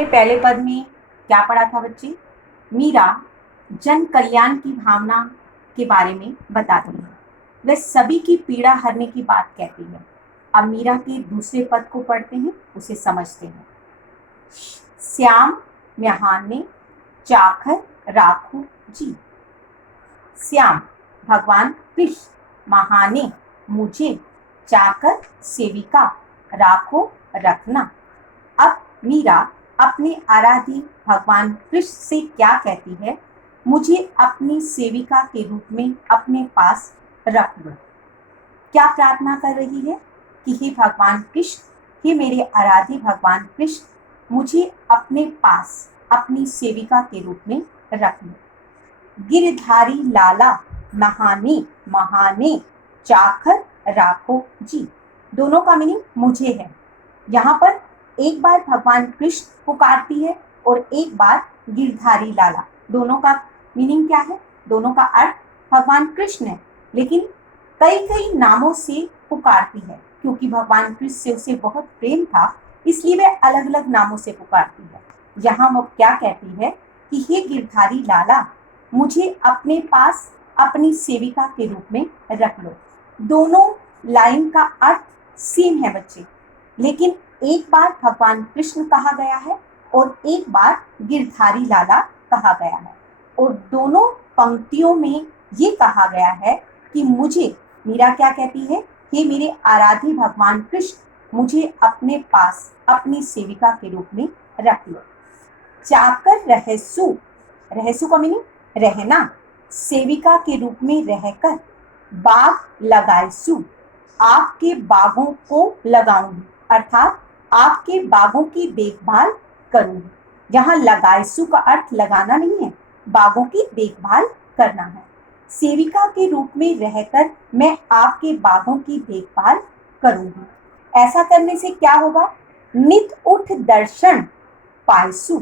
हमने पहले पद में क्या पढ़ा था बच्चे? मीरा जन कल्याण की भावना के बारे में बताती है, वह सभी की पीड़ा हरने की बात कहती है। अब मीरा के दूसरे पद को पढ़ते हैं, उसे समझते हैं। श्याम म्याहाने चाखर राखो जी। श्याम भगवान कृष्ण, महाने मुझे, चाकर सेविका, राखो रखना। अब मीरा अपने आराध्य भगवान कृष्ण से क्या कहती है? मुझे अपनी सेविका के रूप में अपने पास रख लो। क्या प्रार्थना कर रही है कि हे भगवान कृष्ण, हे मेरे आराध्य भगवान कृष्ण, मुझे अपने पास अपनी सेविका के रूप में रख लो। गिरधारी लाला महाने महाने चाखर राखो जी। दोनों का मीनिंग मुझे है। यहाँ पर एक बार भगवान कृष्ण पुकारती है और एक बार गिरधारी लाला। दोनों का मीनिंग क्या है? दोनों का अर्थ भगवान कृष्ण है, लेकिन कई कई नामों से पुकारती है। क्योंकि भगवान कृष्ण से उसे बहुत प्रेम था, इसलिए वह अलग अलग नामों से पुकारती है। यहाँ वो क्या कहती है कि हे गिरधारी लाला, मुझे अपने पास अपनी सेविका के रूप में रख लो। दोनों लाइन का अर्थ सेम है बच्चे, लेकिन एक बार भगवान कृष्ण कहा गया है और एक बार गिरधारी लाला कहा गया है। और दोनों पंक्तियों में ये कहा गया है कि मुझे, मीरा क्या कहती है? हे मेरे आराध्य भगवान कृष्ण, मुझे अपने पास अपनी सेविका के रूप में रख लो। चाकर रहसु, रहसु का मीनिंग रहना, सेविका के रूप में रहकर। बाग लगाइसु, आपके बागों को लगाऊंगी, अर्थात आपके बागों की देखभाल करूंगी। यहाँ लगाइसु का अर्थ लगाना नहीं है, बागों की देखभाल करना है। सेविका के रूप में रहकर मैं आपके बागों की देखभाल करूंगी। ऐसा करने से क्या होगा? नित उठ दर्शन पाइसु।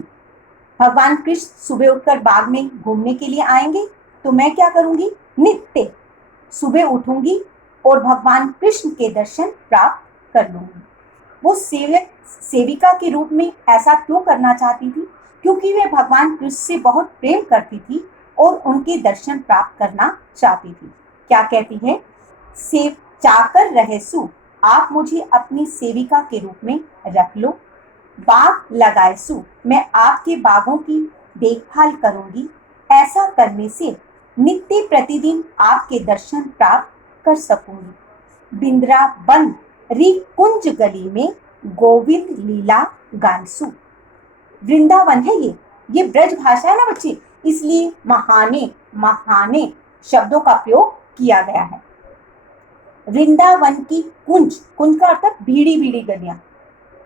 भगवान कृष्ण सुबह उठकर बाग में घूमने के लिए आएंगे, तो मैं क्या करूंगी? नित्य सुबह उठूंगी और भगवान कृष्ण के दर्शन प्राप्त कर लूंगी। वो सेविका के रूप में ऐसा क्यों करना चाहती थी? क्योंकि वे भगवान कृष्ण से बहुत प्रेम करती थी और उनके दर्शन प्राप्त करना चाहती थी। क्या कहती है? सेव चाकर रहसु, आप मुझे अपनी सेविका के रूप में रख लो। बाग लगाइसु, मैं आपके बागों की देखभाल करूंगी। ऐसा करने से नित्य प्रतिदिन आपके दर्शन प्राप्त कर सकूंगी। बिंद्रावन री कुंज गली में गोविंद लीला गानसु। वृंदावन है ये ब्रज भाषा है ना बच्चे, इसलिए महाने महाने शब्दों का प्रयोग किया गया है। वृंदावन की कुंज, कुंज का अर्थ भीड़ी भीड़ी गलियां,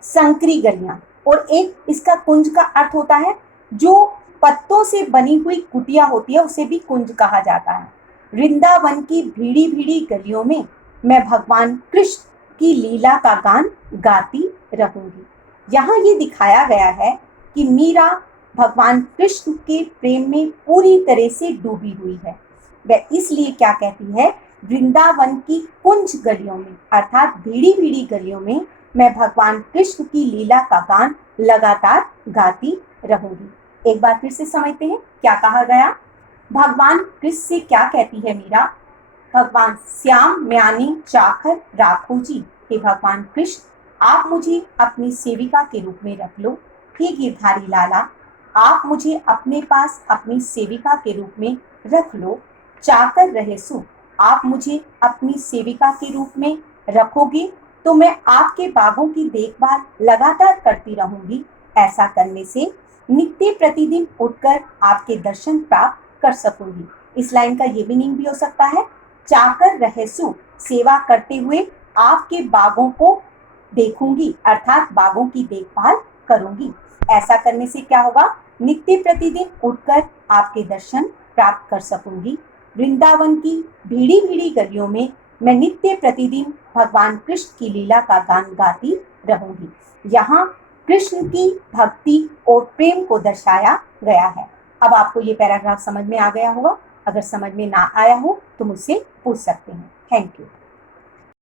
संकरी गलियां, और एक इसका कुंज का अर्थ होता है जो पत्तों से बनी हुई कुटिया होती है, उसे भी कुंज कहा जाता है। वृंदावन की भीड़ी भीड़ी गलियों में मैं भगवान कृष्ण की लीला का गान गाती रहूंगी। यहाँ ये दिखाया गया है कि मीरा भगवान कृष्ण के प्रेम में पूरी तरह से डूबी हुई है। वह इसलिए क्या कहती है? वृंदावन की कुंज गलियों में, अर्थात भीड़ी भीड़ी गलियों में मैं भगवान कृष्ण की लीला का गान लगातार गाती रहूंगी। एक बार फिर से समझते हैं क्या कहा गया। भगवान कृष्ण से क्या कहती है मीरा? भगवान श्याम म्यानी चाखर राखो जी। हे भगवान कृष्ण, आप मुझे अपनी सेविका के रूप में रख लो। हे गिरधारी लाला, आप मुझे अपने पास अपनी सेविका के रूप में रख लो। चाकर रहसु, आप मुझे अपनी सेविका के रूप में रखोगे तो मैं आपके बागों की देखभाल लगातार करती रहूंगी। ऐसा करने से नित्य प्रतिदिन उठकर आपके दर्शन प्राप्त कर सकूंगी। इस लाइन का ये मीनिंग भी हो सकता है, चाकर रहसु, सेवा करते हुए आपके बागों को देखूंगी, अर्थात बागों की देखभाल करूंगी। ऐसा करने से क्या होगा? नित्य प्रतिदिन उठकर आपके दर्शन प्राप्त कर सकूंगी। वृंदावन की भीड़ी भीड़ी गलियों में मैं नित्य प्रतिदिन भगवान कृष्ण की लीला का गान गाती रहूंगी। यहाँ कृष्ण की भक्ति और प्रेम को दर्शाया गया है। अब आपको ये पैराग्राफ समझ में आ गया होगा। अगर समझ में ना आया हो तो मुझसे पूछ सकते हैं। Thank you.